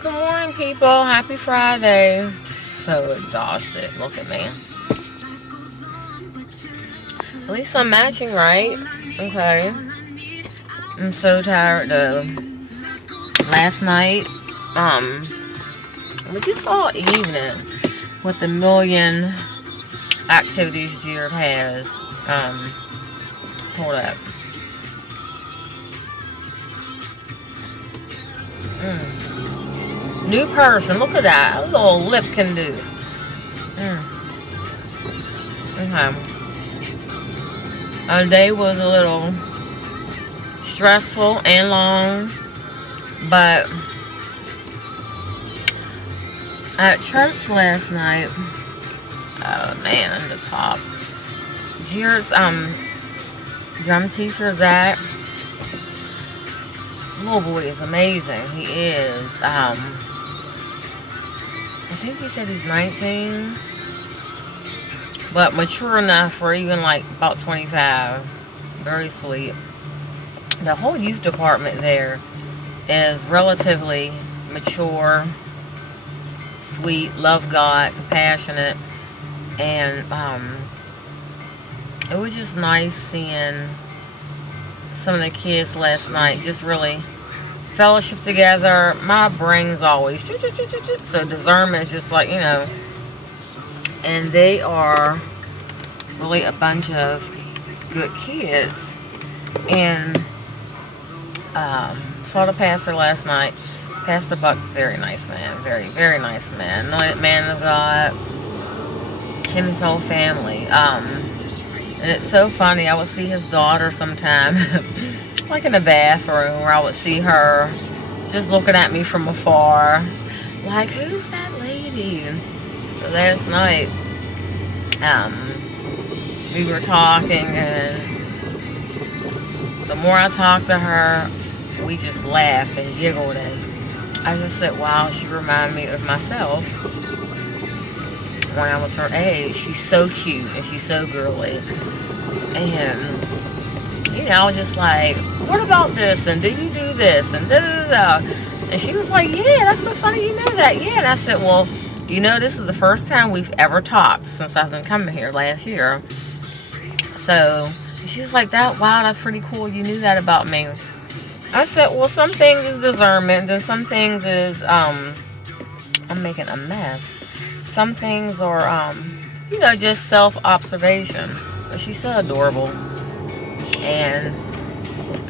Good morning, people. Happy Friday. So exhausted. Look at me. At least I'm matching right. Okay. I'm so tired though. Last night, we just all evening with the million activities Jared has. Hold up. New person. Look at that. A little lip can do. Okay. Our day was a little stressful and long, but at church last night, oh man, the top. Jared's drum teacher, Zach. Little boy is amazing. He is. I think he said he's 19, but mature enough for even like about 25. Very sweet. The whole youth department there is relatively mature, sweet, love God, compassionate, and it was just nice seeing some of the kids last night just really fellowship together. My brain's always so discernment is just like, and they are really a bunch of good kids. And saw the pastor last night. Pastor Buck's very nice man, very, very nice man, anointed man of God. Him and his whole family. And it's so funny. I would see his daughter sometime, like in the bathroom, where I would see her just looking at me from afar, like, who's that lady? So last night, we were talking, and the more I talked to her, we just laughed and giggled, and I just said, wow, she reminded me of myself when I was her age. She's so cute and she's so girly. And I was just like, what about this? And do you do this? And da da da. And she was like, yeah, that's so funny you know that. Yeah. And I said, well, this is the first time we've ever talked since I've been coming here last year. So she was like, wow, that's pretty cool. You knew that about me. I said, well, some things is discernment, and some things is, I'm making a mess. Some things are, just self-observation. But she's so adorable. And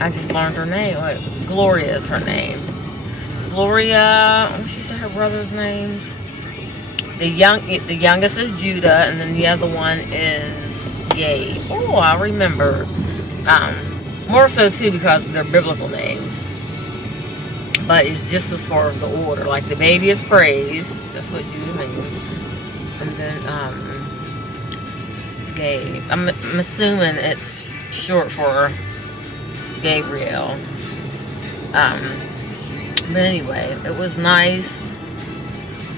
I just learned her name. Like, Gloria is her name. Gloria, she said her brother's names. The youngest is Judah, and then the other one is Gabe. Oh, I remember. More so too because they're biblical names. But it's just as far as the order. Like the baby is praise. That's what Judah means. And then Gabe. I'm assuming it's short for Gabriel. But anyway, it was nice.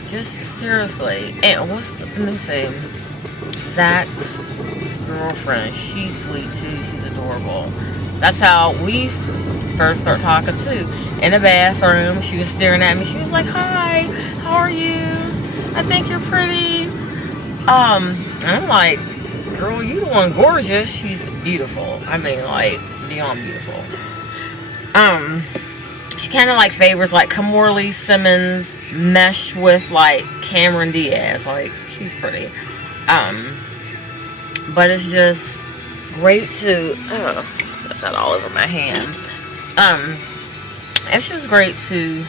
Just seriously. And let me say, Zach's girlfriend, she's sweet too. She's adorable. That's how we first started talking too. In the bathroom, she was staring at me. She was like, hi, how are you? I think you're pretty. And I'm like, girl, you the one gorgeous. She's beautiful. I mean, like, beyond beautiful. She kind of like favors like Kamorlee Simmons mesh with like Cameron Diaz. Like, she's pretty. But it's just great to, that's that all over my hand. It's just great to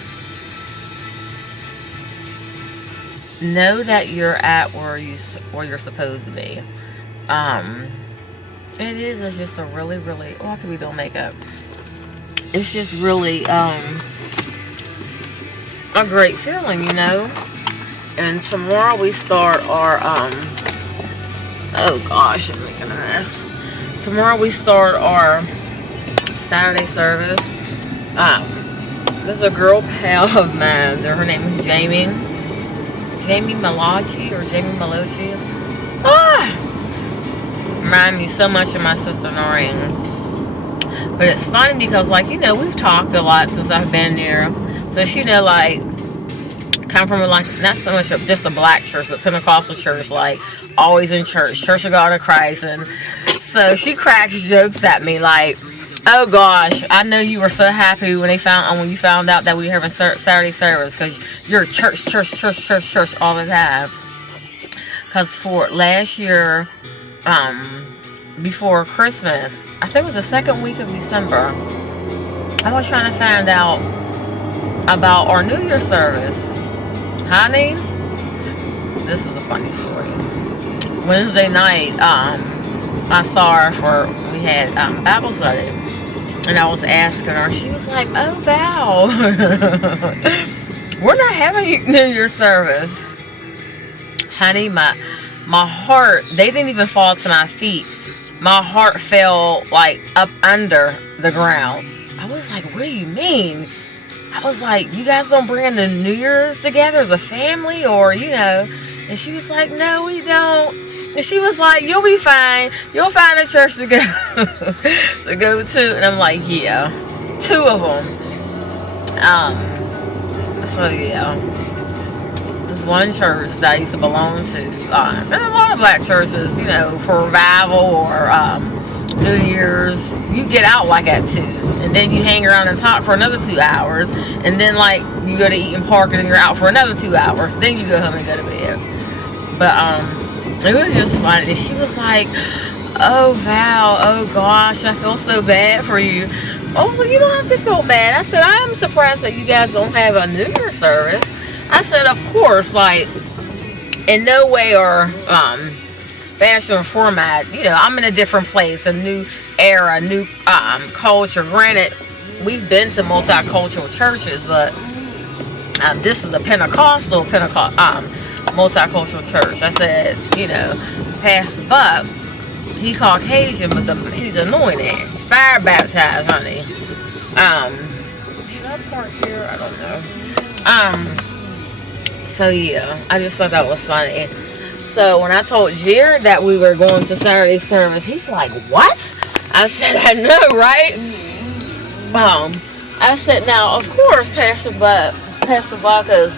know that you're at where you're supposed to be. It's just a really, really, I could be doing makeup. It's just really, a great feeling, And tomorrow we start our, oh gosh, I'm making a mess. Tomorrow we start our Saturday service. This is a girl pal of mine. Her name is Jamie Malachi or Jamie Malachi. Remind me so much of my sister Noreen. But it's funny because, like, we've talked a lot since I've been there. So she like, come from like not so much just a black church, but Pentecostal church, like always in church, Church of God of Christ. And so she cracks jokes at me like, "Oh gosh, I know you were so happy when you found out that we were having Saturday service because you're church all the time." Because for last year, before Christmas, I think it was the second week of December, I was trying to find out about our New Year's service. Honey, this is a funny story. Wednesday night, I saw her we had Bible study, and I was asking her, she was like, "Oh, Val, we're not having New Year's service." Honey, my heart, they didn't even fall to my feet. My heart fell like up under the ground. I was like, "What do you mean?" I was like, "You guys don't bring the New Year's together as a family, or, you know?" And she was like, "No, we don't." And she was like, "You'll be fine. You'll find a church to go to go to." And I'm like, "Yeah, 2 of them." So yeah, this one church that I used to belong to. There's a lot of black churches, you know, for revival or New Year's. You get out like at 2, and then you hang around and talk for another 2 hours, and then like you go to Eaton Park and you're out for another 2 hours. Then you go home and go to bed. But it was just funny. She was like, "Oh, Val, oh gosh, I feel so bad for you." I was like, "You don't have to feel bad." I said, "I am surprised that you guys don't have a New Year's service." I said, "Of course, like, in no way or fashion or format, you know, I'm in a different place, a new era, new culture. Granted, we've been to multicultural churches, but this is a Pentecostal multicultural church." I said, you know, Pastor Buck, he Caucasian, but he's anointed, fire baptized, honey. Should I park here? I don't know. So yeah, I just thought that was funny. So when I told Jared that we were going to Saturday service, he's like, "What?" I said, "I know, right?" I said, "Now, of course, Pastor Buck is,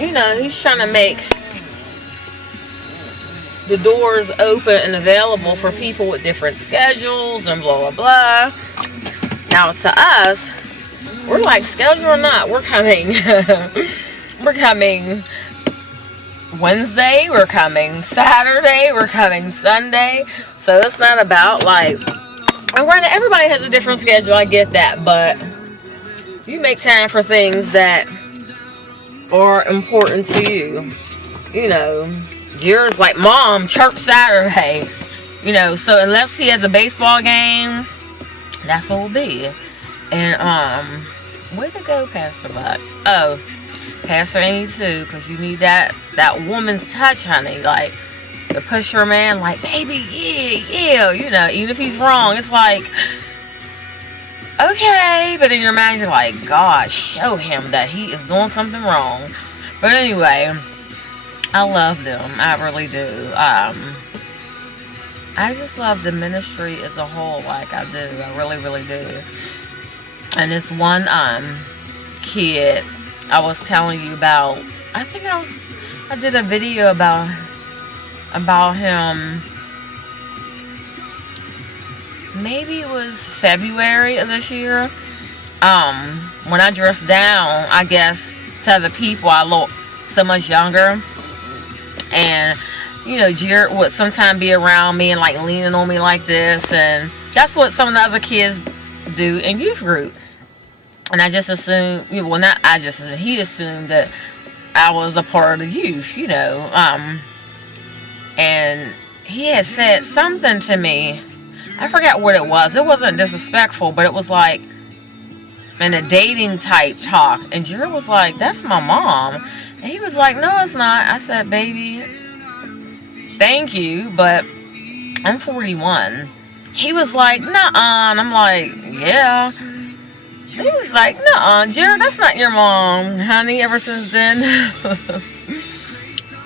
you know, he's trying to make the doors open and available for people with different schedules and blah, blah, blah." Now, to us, we're like, schedule or not, we're coming. We're coming Wednesday, we're coming Saturday, we're coming Sunday. So it's not about like, and granted, everybody has a different schedule, I get that, but you make time for things that are important to you. You know, yours like, "Mom, church Saturday." You know, so unless he has a baseball game, that's what it will be. And way to go, Pastor Buck. Oh, Pastor Amy too, because you need that woman's touch, honey. Like, to push her man, like, "Baby, yeah. You know, even if he's wrong, it's like, okay. But in your mind, you're like, "God, show him that he is doing something wrong." But anyway, I love them. I really do. I just love the ministry as a whole, like I do. I really, really do. And this one kid I was telling you about, I think I did a video about him. Maybe it was February of this year. When I dressed down, I guess to the people I look so much younger. And you know, Jared would sometimes be around me and like leaning on me like this, and that's what some of the other kids do in youth group. And I just assumed, well, not I just assumed, he assumed that I was a part of the youth, you know. And he had said something to me. I forgot what it was. It wasn't disrespectful, but it was like in a dating type talk. And Jared was like, "That's my mom." And he was like, "No, it's not." I said, "Baby, thank you, but I'm 41. He was like, "Nuh-uh." And I'm like, "Yeah." He was like, "Nuh-uh, Jared, that's not your mom, honey." Ever since then,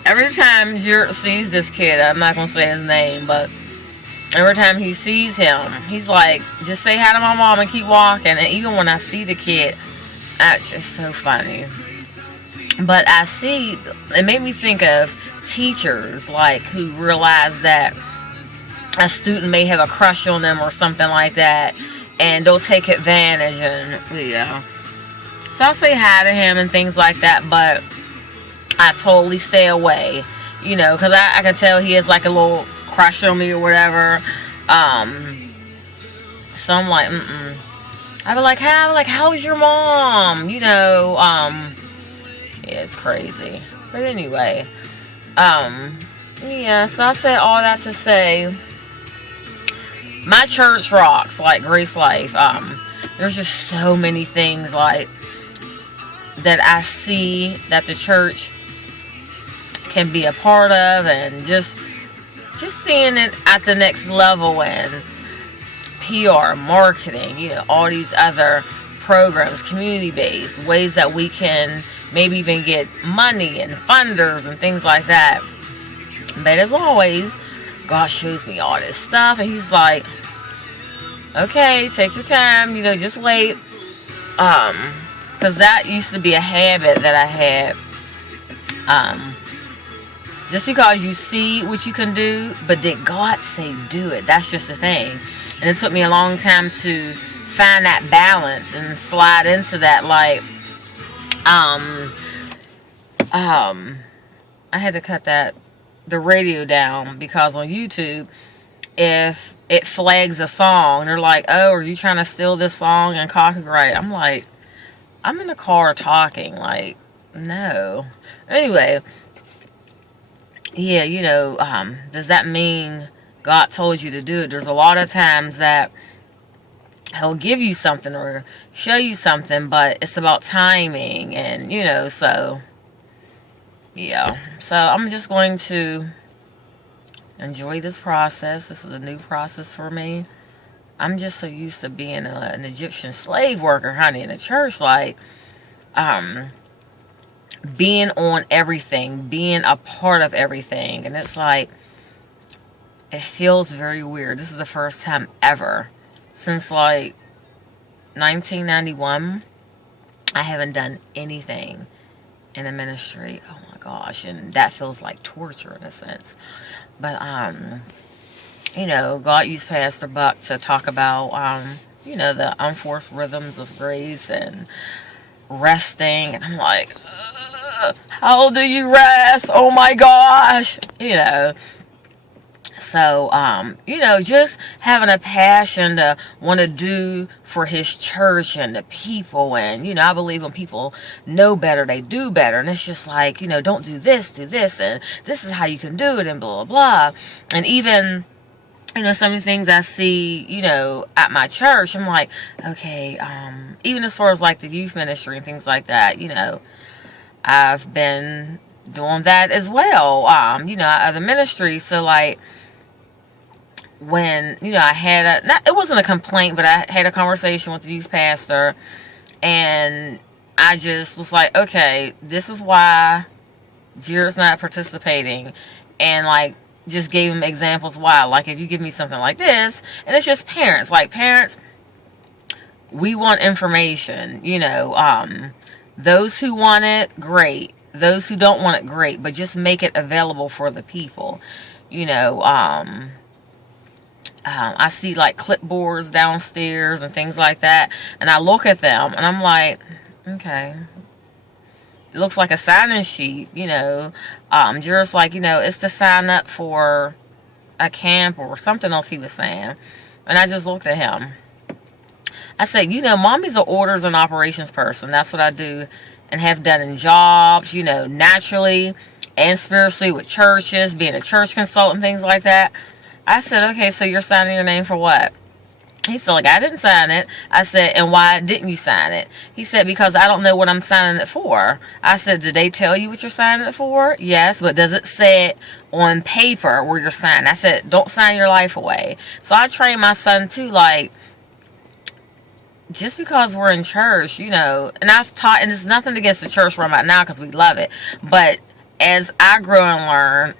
every time Jared sees this kid, I'm not going to say his name, but every time he sees him, he's like, "Just say hi to my mom and keep walking." And even when I see the kid, that's just so funny. But I see, it made me think of teachers, like, who realize that a student may have a crush on them or something like that, and they'll take advantage, and, so I'll say hi to him and things like that, but I totally stay away, because I can tell he has like a little crush on me or whatever. So I'm like, I'd be like, how's your mom? Yeah, it's crazy. But anyway, yeah, so I said all that to say, my church rocks, like Grace Life. There's just so many things, like, that I see that the church can be a part of, and just seeing it at the next level, and PR, marketing, all these other programs, community-based, ways that we can maybe even get money and funders and things like that. But as always, God shows me all this stuff, and he's like, okay, take your time, just wait. Because that used to be a habit that I had. Just because you see what you can do, but did God say do it? That's just the thing. And it took me a long time to find that balance and slide into that. Like, I had to cut the radio down, because on YouTube, if it flags a song, they're like, oh, are you trying to steal this song and copyright? I'm like, I'm in the car talking, like, no. Anyway, yeah, does that mean God told you to do it? There's a lot of times that he'll give you something or show you something, but it's about timing, and, so, yeah. So I'm just going to enjoy this process. This is a new process for me. I'm just so used to being an Egyptian slave worker, honey, in the church, like, being on everything, being a part of everything. And it's like, it feels very weird. This is the first time ever since, like, 1991, I haven't done anything in a ministry. Oh my gosh. And that feels like torture in a sense. But, God used Pastor Buck to talk about, the unforced rhythms of grace and resting. And I'm like, how do you rest? Oh my gosh. So, just having a passion to want to do for his church and the people. And, I believe when people know better, they do better. And it's just like, don't do this, and this is how you can do it, and blah, blah, blah. And even, some of the things I see, at my church, I'm like, okay, even as far as like the youth ministry and things like that, I've been doing that as well, other ministries. So, like, when, I had it wasn't a complaint, but I had a conversation with the youth pastor, and I just was like, okay, this is why Jared's not participating, and, like, just gave him examples why. Like, if you give me something like this, and it's just parents, we want information, those who want it, great. Those who don't want it, great. But just make it available for the people. I see, like, clipboards downstairs and things like that. And I look at them and I'm like, okay. It looks like a sign-in sheet, Just like, it's to sign up for a camp or something else he was saying. And I just looked at him. I said, mommy's an orders and operations person. That's what I do and have done in jobs, naturally and spiritually with churches, being a church consultant, things like that. I said, okay, so you're signing your name for what? He said, like, I didn't sign it. I said, and why didn't you sign it? He said, because I don't know what I'm signing it for. I said, did they tell you what you're signing it for? Yes, but does it say it on paper where you're signing? I said, don't sign your life away. So I trained my son too, like, just because we're in church, and I've taught, and it's nothing against the church where I'm at now because we love it. But as I grow and learn,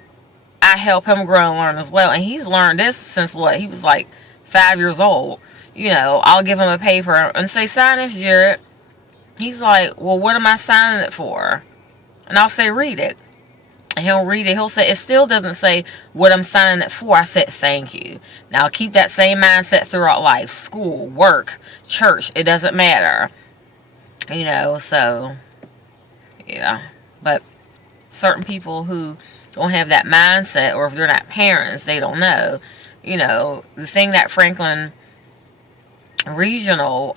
I help him grow and learn as well. And he's learned this since he was like 5 years old. I'll give him a paper and say, sign this, Jared. He's like, well, what am I signing it for? And I'll say, read it. And he'll read it. He'll say, it still doesn't say what I'm signing it for. I said, thank you. Now, keep that same mindset throughout life. School, work, church. It doesn't matter. You know, so, yeah. But certain people who don't have that mindset, or if they're not parents, they don't know. You know, the thing that Franklin Regional,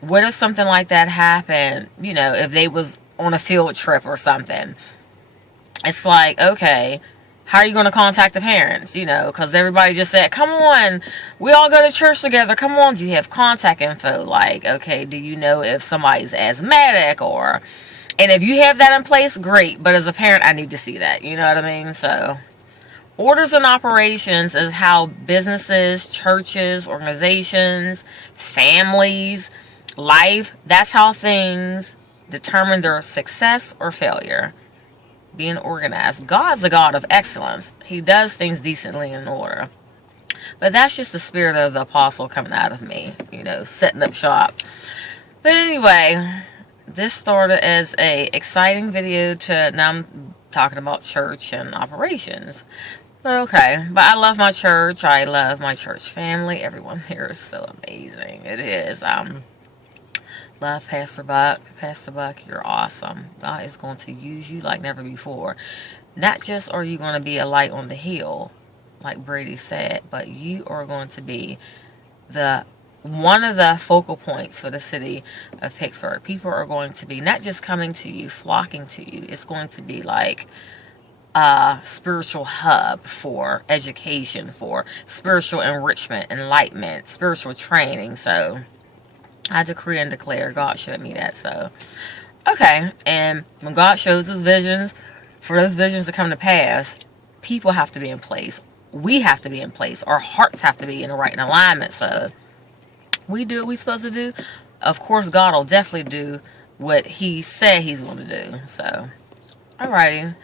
what if something like that happened, you know, if they was on a field trip or something? It's like, okay, how are you going to contact the parents? You know, because everybody just said, come on, we all go to church together. Come on, do you have contact info? Like, okay, do you know if somebody's asthmatic or... And if you have that in place, great. But as a parent, I need to see that. You know what I mean? So, orders and operations is how businesses, churches, organizations, families, life, that's how things determine their success or failure. Being organized. God's a God of excellence. He does things decently in order. But that's just the spirit of the apostle coming out of me. You know, setting up shop. But anyway, this started as a exciting video to, now I'm talking about church and operations. But okay. But I love my church. I love my church family. Everyone here is so amazing. It is. Love Pastor Buck. Pastor Buck, you're awesome. God is going to use you like never before. Not just are you going to be a light on the hill, like Brady said, but you are going to be one of the focal points for the city of Pittsburgh. People are going to be not just coming to you, flocking to you. It's going to be like a spiritual hub for education, for spiritual enrichment, enlightenment, spiritual training. So I decree and declare God showed me that. So, okay. And when God shows us visions, for those visions to come to pass, people have to be in place. We have to be in place. Our hearts have to be in the right alignment. So, we do what we're supposed to do. Of course, God will definitely do what He said He's going to do. So, alrighty.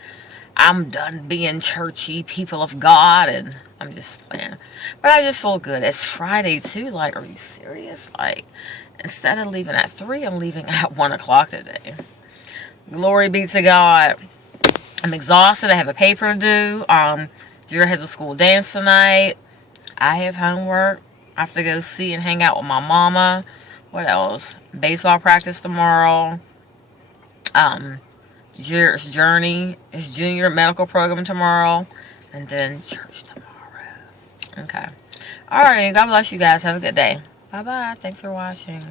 I'm done being churchy, people of God, and I'm just playing. But I just feel good. It's Friday, too. Like, are you serious? Like, instead of leaving at 3, I'm leaving at 1 o'clock today. Glory be to God. I'm exhausted. I have a paper to do. Jira has a school dance tonight. I have homework. I have to go see and hang out with my mama. What else? Baseball practice tomorrow. Jared's Journey, his junior medical program tomorrow. And then church tomorrow. Okay. Alright, God bless you guys. Have a good day. Bye-bye. Thanks for watching.